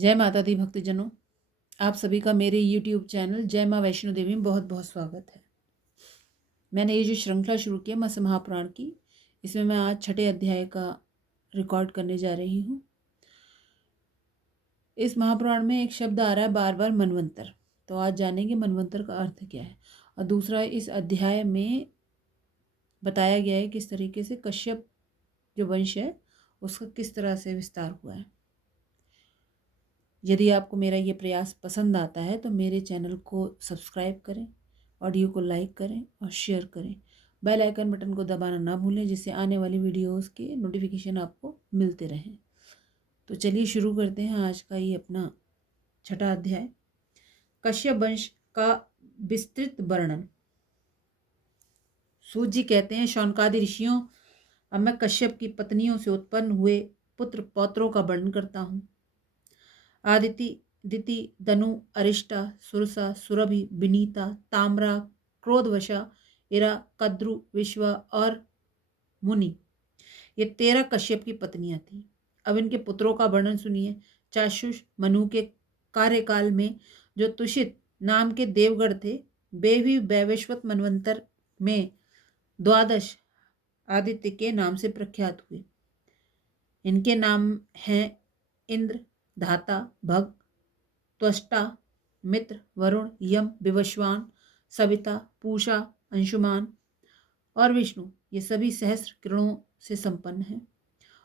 जय माता दी भक्तजनों, आप सभी का मेरे YouTube चैनल जय माँ वैष्णो देवी में बहुत बहुत स्वागत है। मैंने ये जो श्रृंखला शुरू की है मास महापुराण की, इसमें मैं आज 6ठे अध्याय का रिकॉर्ड करने जा रही हूँ। इस महापुराण में एक शब्द आ रहा है बार बार, मनवंतर। तो आज जानेंगे मनवंतर का अर्थ क्या है। और दूसरा, इस अध्याय में बताया गया है किस तरीके से कश्यप जो वंश है उसका किस तरह से विस्तार हुआ है। यदि आपको मेरा ये प्रयास पसंद आता है तो मेरे चैनल को सब्सक्राइब करें, ऑडियो को लाइक करें और शेयर करें। बेल आइकन बटन को दबाना ना भूलें, जिससे आने वाली वीडियोस के नोटिफिकेशन आपको मिलते रहें। तो चलिए शुरू करते हैं आज का ये अपना 6ठा अध्याय, कश्यप वंश का विस्तृत वर्णन। सूत जी कहते हैं, शौनकादि ऋषियों, अब मैं कश्यप की पत्नियों से उत्पन्न हुए पुत्र पौत्रों का वर्णन करता हूँ। आदिति, दिति, दनु, अरिष्टा, सुरसा, सुरभि, विनीता, ताम्रा, क्रोधवशा, इरा, कद्रु, विश्वा और मुनि, ये 13 कश्यप की पत्नियां थीं। अब इनके पुत्रों का वर्णन सुनिए। चाक्षुष मनु के कार्यकाल में जो तुषित नाम के देवगण थे, वे भी वैवस्वत मनवंतर में द्वादश आदित्य के नाम से प्रख्यात हुए। इनके नाम हैं इंद्र, धाता, भग, त्वष्टा, मित्र, वरुण, यम, विवस्वान, सविता, पूषा, अंशुमान और विष्णु। ये सभी सहस्र किरणों से संपन्न हैं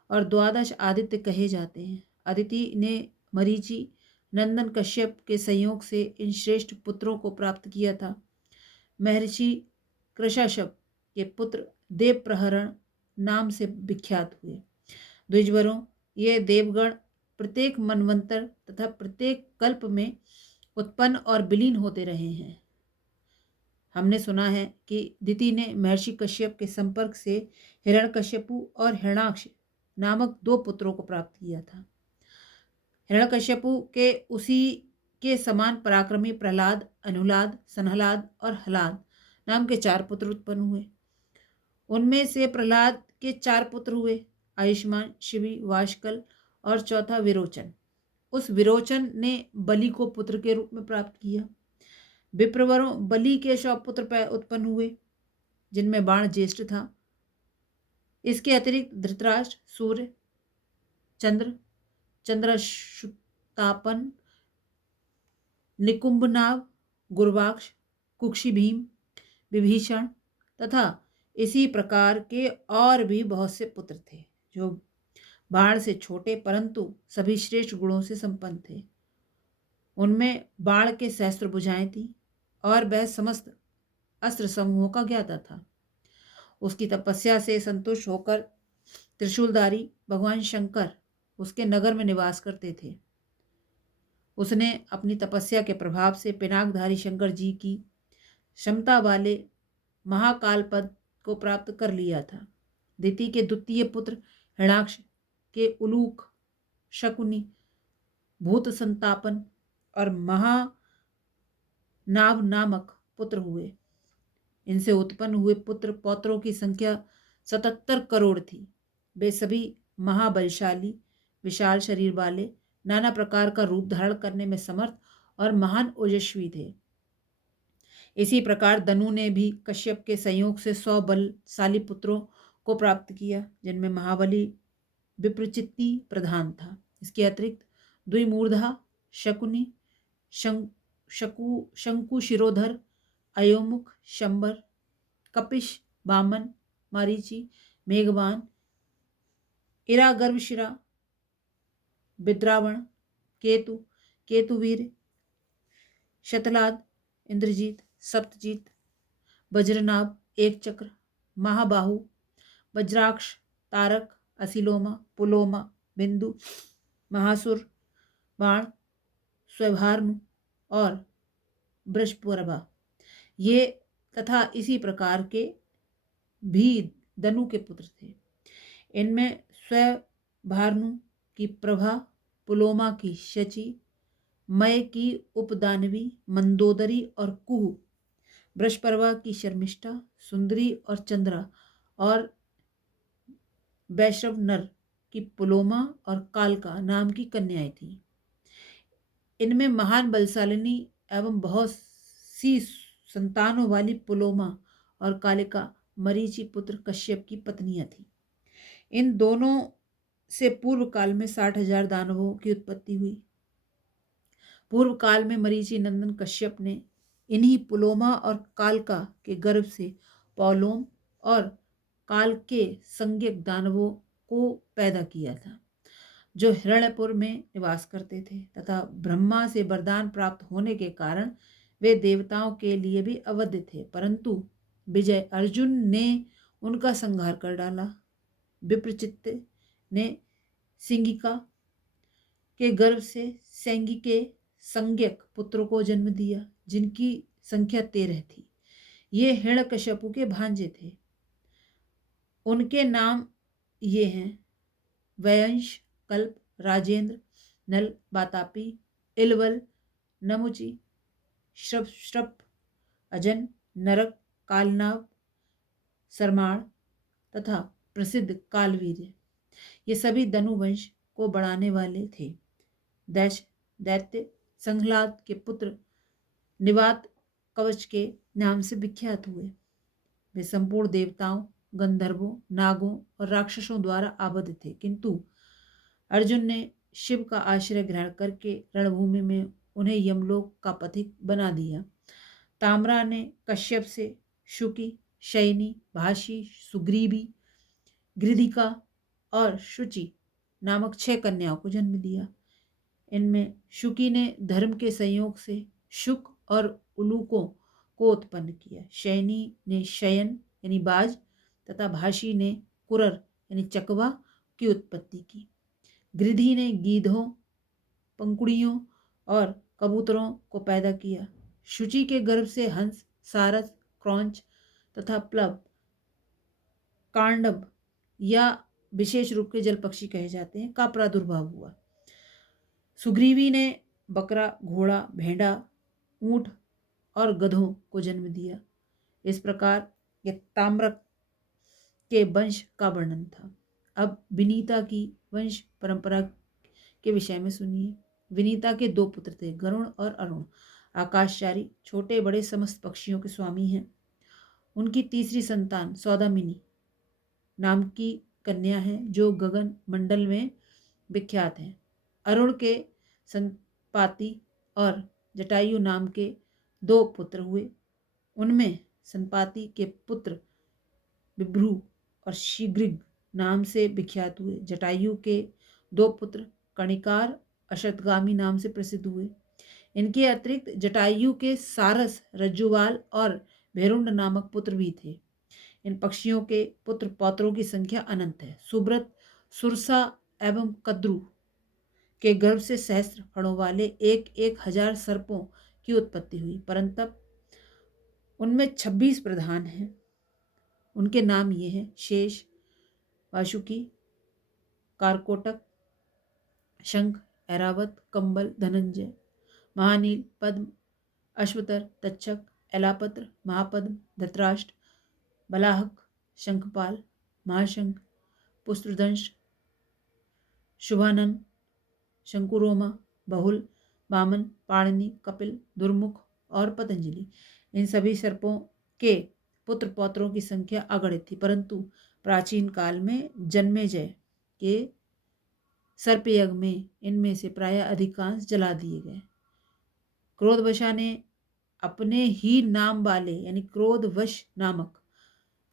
और द्वादश आदित्य कहे जाते हैं। अदिति ने मरीचि नंदन कश्यप के संयोग से इन श्रेष्ठ पुत्रों को प्राप्त किया था। महर्षि कृशाशप के पुत्र देवप्रहरण नाम से विख्यात हुए। द्विजवरों, ये देवगण प्रत्येक मनवंतर तथा प्रत्येक कल्प में उत्पन्न और विलीन होते रहे हैं। हमने सुना है कि दिति ने महर्षि कश्यप के संपर्क से हिरण्यकश्यपु और हिरणाक्ष नामक 2 पुत्रों को प्राप्त किया था। हिरण्यकश्यपु के उसी के समान पराक्रमी प्रहलाद, अनुलाद, सनहलाद और हलाद नाम के 4 पुत्र उत्पन्न हुए। उनमें से प्रहलाद के 4 पुत्र हुए, आयुष्मान, शिवी, वाशकल और चौथा विरोचन। उस विरोचन ने बलि को पुत्र के रूप में प्राप्त किया। विप्रवरों, बलि के 100 पुत्र उत्पन्न हुए, जिनमें बाण ज्येष्ठ था। इसके अतिरिक्त धृतराष्ट्र, सूर्य, चंद्र, चंद्रशुतापन, निकुंभनाभ, गुरवाक्ष, कुक्षी भीम, विभीषण तथा इसी प्रकार के और भी बहुत से पुत्र थे, जो बाण से छोटे परंतु सभी श्रेष्ठ गुणों से संपन्न थे। उनमें बाण के सहस्त्र भुजाएं थी और वह समस्त अस्त्र समूहों का ज्ञाता था। उसकी तपस्या से संतुष्ट होकर त्रिशूलधारी भगवान शंकर उसके नगर में निवास करते थे। उसने अपनी तपस्या के प्रभाव से पिनाकधारी शंकर जी की क्षमता वाले महाकाल पद को प्राप्त कर लिया था। दिति के द्वितीय पुत्र हिरणाक्ष के उलूक, शकुनी, भूत संतापन और महानाभ नामक पुत्र हुए। इनसे उत्पन्न हुए पुत्र पौत्रों की संख्या 77 करोड़ थी। वे सभी महाबलशाली, विशाल शरीर वाले, नाना प्रकार का रूप धारण करने में समर्थ और महान ओजस्वी थे। इसी प्रकार दनु ने भी कश्यप के संयोग से 100 बलशाली पुत्रों को प्राप्त किया, जिनमें महाबली विप्रचित्ति प्रधान था। इसके अतिरिक्त द्विमूर्धा, शकुनी, शंकुशिरोधर, अयोमुख, शंबर, कपिश, वामन, मारीचि, मेघवान, इरागर्भशिरा, विद्रावण, केतु, केतुवीर, शतलाद, इंद्रजीत, सप्तजीत, वज्रनाभ, एक चक्र, महाबाहु, वज्राक्ष, तारक, असिलोमा, पुलोमा, बिंदु, महासुर, बाण, स्वभानु और वृषपर्वा, ये तथा इसी प्रकार के भी दनु के पुत्र थे। इनमें स्वभानु की प्रभा, पुलोमा की शची, मय की उपदानवी, मंदोदरी और कुहू, वृषपर्वा की शर्मिष्ठा, सुंदरी और चंद्रा और वैश्रव नर की पुलोमा और कालका नाम की कन्याएं थीं। इनमें महान बलशालिनी एवं बहुत सी संतानों वाली पुलोमा और कालिका मरीचि पुत्र कश्यप की पत्नियां थीं। इन दोनों से पूर्व काल में 60,000 दानवों की उत्पत्ति हुई। पूर्व काल में मरीचि नंदन कश्यप ने इन्हीं पुलोमा और कालका के गर्भ से पौलोम और काल के संज्ञक दानवों को पैदा किया था, जो हिरण्यपुर में निवास करते थे, तथा ब्रह्मा से वरदान प्राप्त होने के कारण वे देवताओं के लिए भी अवध्य थे, परंतु विजय अर्जुन ने उनका संहार कर डाला। विप्रचित्त ने सिंगिका के गर्भ से सैंगी के संज्ञक पुत्रों को जन्म दिया, जिनकी संख्या 13 थी। ये हिरण्यकश्यपु के भांजे थे। उनके नाम ये हैं: वयंश, कल्प, राजेंद्र, नल, वातापी, इलवल, नमुचि, श्रप, अजन, नरक, कालनाग, सरमाण तथा प्रसिद्ध कालवीर। ये सभी धनुवंश को बढ़ाने वाले थे। दैत्य संहलाद के पुत्र निवात कवच के नाम से विख्यात हुए। वे संपूर्ण देवताओं, गंधर्वों, नागों और राक्षसों द्वारा आबद्ध थे, किंतु अर्जुन ने शिव का आश्रय ग्रहण करके रणभूमि में उन्हें यमलोक का पथिक बना दिया। ताम्रा ने कश्यप से शुकी, शयनी, भाषी, सुग्रीवी, गृधिका और शुचि नामक 6 कन्याओं को जन्म दिया। इनमें शुकी ने धर्म के संयोग से शुक और उलूकों को उत्पन्न किया। शयनी ने शयन यानी बाज तथा भाषी ने कुरर यानी चकवा की उत्पत्ति की। गृधि ने गीधों, पंकुड़ियों और कबूतरों को पैदा किया। शुचि के गर्भ से हंस, सारस, क्रौंच तथा प्लव, कांडब या विशेष रूप के जल पक्षी कहे जाते हैं का प्रादुर्भाव हुआ। सुग्रीवी ने बकरा, घोड़ा, भेड़ा, ऊंट और गधों को जन्म दिया। इस प्रकार यह ताम्रक के वंश का वर्णन था। अब विनीता की वंश परंपरा के विषय में सुनिए। विनीता के 2 पुत्र थे, गरुण और अरुण। आकाशचारी छोटे बड़े समस्त पक्षियों के स्वामी हैं। उनकी तीसरी संतान सौदामिनी नाम की कन्या है, जो गगन मंडल में विख्यात है। अरुण के संपाति और जटायु नाम के 2 पुत्र हुए। उनमें संपाति के पुत्र विभ्रू और शीघ्रिग नाम से विख्यात हुए। जटायु के 2 पुत्र कणिकार अशतगामी नाम से प्रसिद्ध हुए। इनके अतिरिक्त जटायु के सारस, रज्जुवाल और भेरुंड नामक पुत्र भी थे। इन पक्षियों के पुत्र पौत्रों की संख्या अनंत है। सुब्रत, सुरसा एवं कद्रु के गर्भ से सहस्त्र फणों वाले 1,000 सर्पों की उत्पत्ति हुई, परंतु उनमें 26 प्रधान हैं। उनके नाम ये हैं: शेष, वासुकी, कारकोटक, शंख, ऐरावत, कंबल, धनंजय, महानील, पद्म, अश्वतर, तक्षक, एलापत्र, महापद्म, धतराष्ट्र, बलाहक, शंखपाल, महाशंख, पुत्रदंश, शुभानन, शंकुरोमा, बहुल, वामन, पाणिनि, कपिल, दुर्मुख और पतंजलि। इन सभी सर्पों के पुत्र पौत्रों की संख्या अगणित थी, परंतु प्राचीन काल में जन्मेजय के सर्पयज्ञ में इनमें से प्राय अधिकांश जला दिए गए। क्रोधवशा ने अपने ही नाम वाले यानी क्रोधवश नामक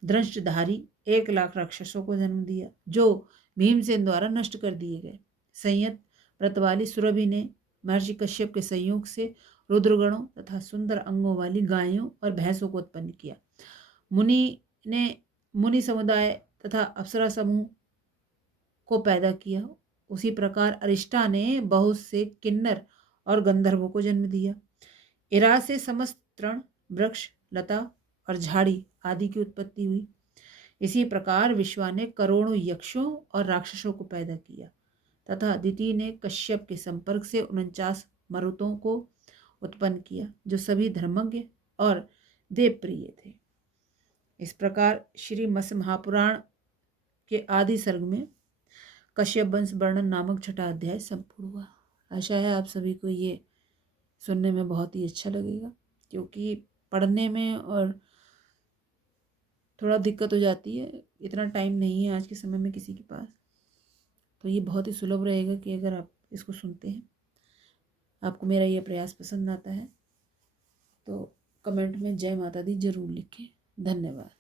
दंष्टधारी 1,00,000 राक्षसों को जन्म दिया, जो भीमसेन द्वारा नष्ट कर दिए गए। संयत व्रत वाली सुरभि ने महर्षि कश्यप के संयोग से रुद्रगणों तथा सुंदर अंगों वाली गायों और भैंसों को उत्पन्न किया। मुनि ने मुनि समुदाय तथा अप्सरा समूह को पैदा किया। उसी प्रकार अरिष्टा ने बहुत से किन्नर और गंधर्वों को जन्म दिया। इरा से समस्त तृण, वृक्ष, लता और झाड़ी आदि की उत्पत्ति हुई। इसी प्रकार विश्वा ने करोड़ों यक्षों और राक्षसों को पैदा किया तथा दिति ने कश्यप के संपर्क से 49 मरुतों को उत्पन्न किया, जो सभी धर्मज्ञ और देवप्रिय थे। इस प्रकार श्री मत्स्य महापुराण के आदि सर्ग में कश्यप वंश वर्णन नामक 6ठा अध्याय संपूर्ण हुआ। आशा है आप सभी को ये सुनने में बहुत ही अच्छा लगेगा, क्योंकि पढ़ने में और थोड़ा दिक्कत हो जाती है, इतना टाइम नहीं है आज के समय में किसी के पास। तो ये बहुत ही सुलभ रहेगा कि अगर आप इसको सुनते हैं। आपको मेरा ये प्रयास पसंद आता है तो कमेंट में जय माता दी ज़रूर लिखें। धन्यवाद।